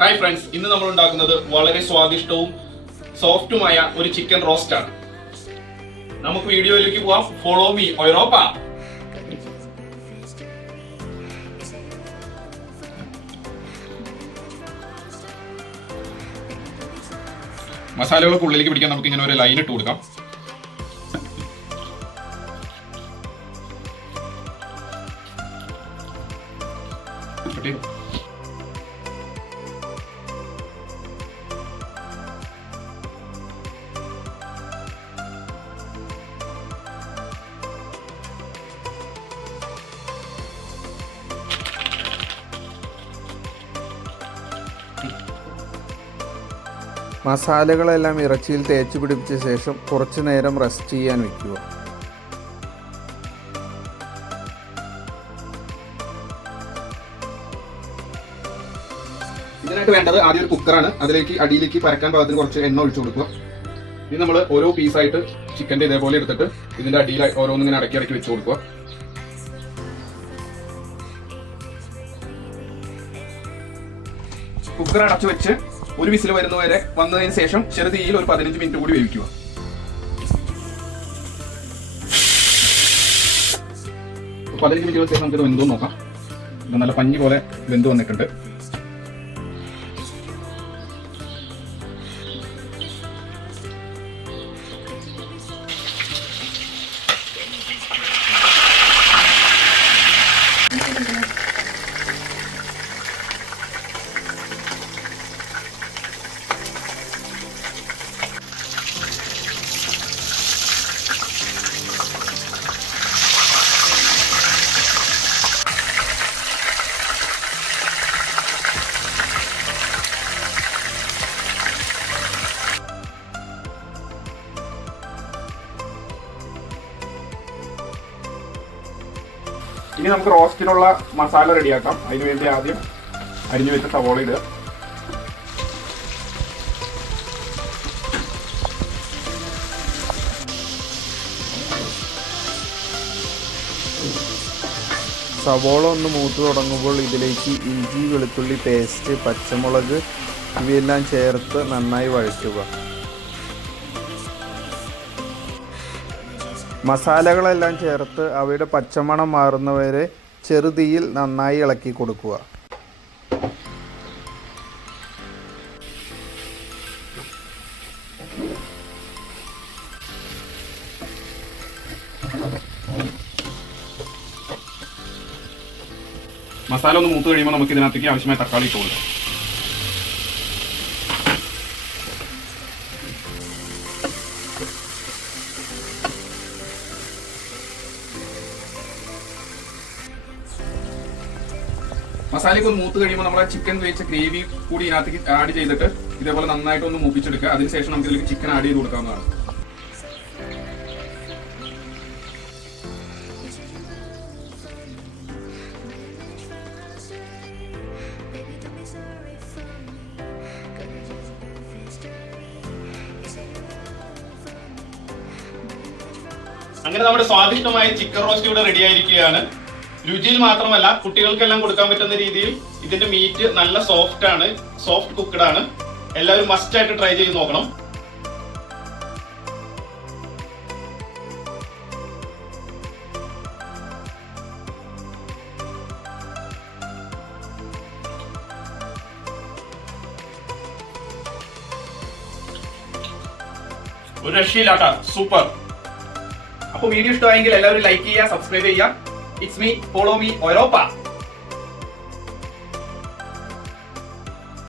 Hi friends, ഇന്ന് നമ്മൾ ഉണ്ടാക്കുന്നത് വളരെ സ്വാദിഷ്ടവും സോഫ്റ്റുമായ ഒരു ചിക്കൻ റോസ്റ്റ് ആണ്. നമുക്ക് വീഡിയോയിലേക്ക് പോവാം. Follow me Europa. മസാലകളൊക്കെ ഉള്ളിലേക്ക് പിടിക്കാൻ നമുക്ക് ഇങ്ങനെ ഒരു ലൈൻ ഇട്ട് കൊടുക്കാം. മസാലകളെല്ലാം ഇറച്ചിയിൽ തേച്ച് പിടിപ്പിച്ച ശേഷം കുറച്ചു നേരം റെസ്റ്റ് ചെയ്യാൻ വയ്ക്കുക. ഇതിനായിട്ട് വേണ്ടത് ആദ്യം ഒരു കുക്കറാണ്. അതിലേക്ക് അടിയിലേക്ക് പരക്കാൻ പാകത്തിന് കുറച്ച് എണ്ണ ഒഴിച്ചു കൊടുക്കുക. ഇനി നമ്മൾ ഓരോ പീസായിട്ട് ചിക്കൻ്റെ ഇതേപോലെ എടുത്തിട്ട് ഇതിന്റെ അടിയിൽ ഓരോന്നിങ്ങനെ ഇടയ്ക്ക് വെച്ച് കൊടുക്കുക. കുക്കർ അടച്ചു വെച്ച് ഒരു വിസിൽ വന്നതിന് ശേഷം ചെറുതീയിൽ ഒരു 15 മിനിറ്റ് കൂടി വേവിക്കുക. ഒരു 15 മിനിറ്റ് ശേഷം നമുക്കിത് വെന്തോ നോക്കാം. നല്ല പഞ്ഞി പോലെ വെന്ത് വന്നിട്ടുണ്ട്. ഇനി നമുക്ക് റോസ്റ്റിനുള്ള മസാല റെഡിയാക്കാം. അതിനുവേണ്ടി ആദ്യം അരിഞ്ഞു വെച്ച സവോള ഇടുക. സവോള ഒന്ന് മൂത്ത് തുടങ്ങുമ്പോൾ ഇതിലേക്ക് ഇഞ്ചി, വെളുത്തുള്ളി പേസ്റ്റ്, പച്ചമുളക് ഇവയെല്ലാം ചേർത്ത് നന്നായി വഴറ്റുക. മസാലകളെല്ലാം ചേർത്ത് അവയുടെ പച്ചമണം മാറുന്നവരെ ചെറുതീയിൽ നന്നായി ഇളക്കി കൊടുക്കുക. മസാല ഒന്ന് മൂത്ത് കഴിയുമ്പോൾ നമുക്ക് ഇതിനകത്തേക്ക് ആവശ്യമായ തക്കാളി ഇട്ട് കൊടുക്കാം. മസാലയ്ക്ക് ഒന്ന് മൂത്ത് കഴിയുമ്പോൾ നമ്മളെ ചിക്കൻ വെച്ച ഗ്രേവി കൂടി ഇതിനകത്തേക്ക് ആഡ് ചെയ്തിട്ട് ഇതേപോലെ നന്നായിട്ട് ഒന്ന് മൂപ്പിച്ചെടുക്കുക. അതിനുശേഷം നമുക്ക് ഇതിലേക്ക് ചിക്കൻ ആഡ് ചെയ്ത് കൊടുക്കാവുന്നതാണ്. അങ്ങനെ നമ്മുടെ സ്വാദിഷ്ടമായ ചിക്കൻ റോസ്റ്റ് ഇവിടെ റെഡി ആയിരിക്കുകയാണ്. രുചിയിൽ മാത്രമല്ല, കുട്ടികൾക്കെല്ലാം കൊടുക്കാൻ പറ്റുന്ന രീതിയിൽ ഇതിന്റെ മീറ്റ് നല്ല സോഫ്റ്റ് ആണ്, സോഫ്റ്റ് കുക്ക്ഡ് ആണ്. എല്ലാവരും മസ്റ്റ് ആയിട്ട് ട്രൈ ചെയ്ത് നോക്കണം. ഒരു രക്ഷയില്ലാട്ടാ, സൂപ്പർ. അപ്പോൾ വീഡിയോ ഇഷ്ടമായെങ്കിൽ എല്ലാവരും ലൈക്ക് ചെയ്യുക, സബ്സ്ക്രൈബ് ചെയ്യുക. It's me, follow me, Europa.